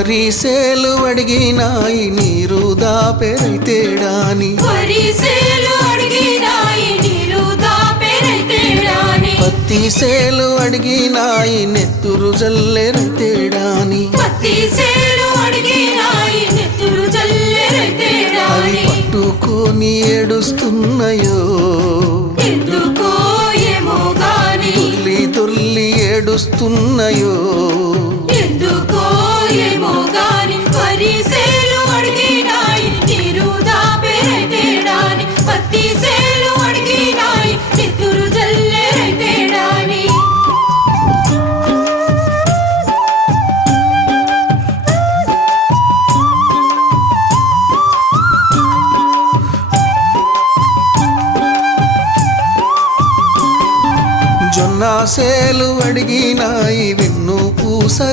వరిసేలు అడిగినాయి నీరు దాపెరైతేడాని పత్తి సేలు అడిగినాయి నెత్తురు జల్లెరైతేడాని అవి పట్టుకొని ఏడుస్తున్నాయో తుల్లి తుల్లి ఏడుస్తున్నాయో జొన్న సేలు అడిగినాయి వెన్ను పూస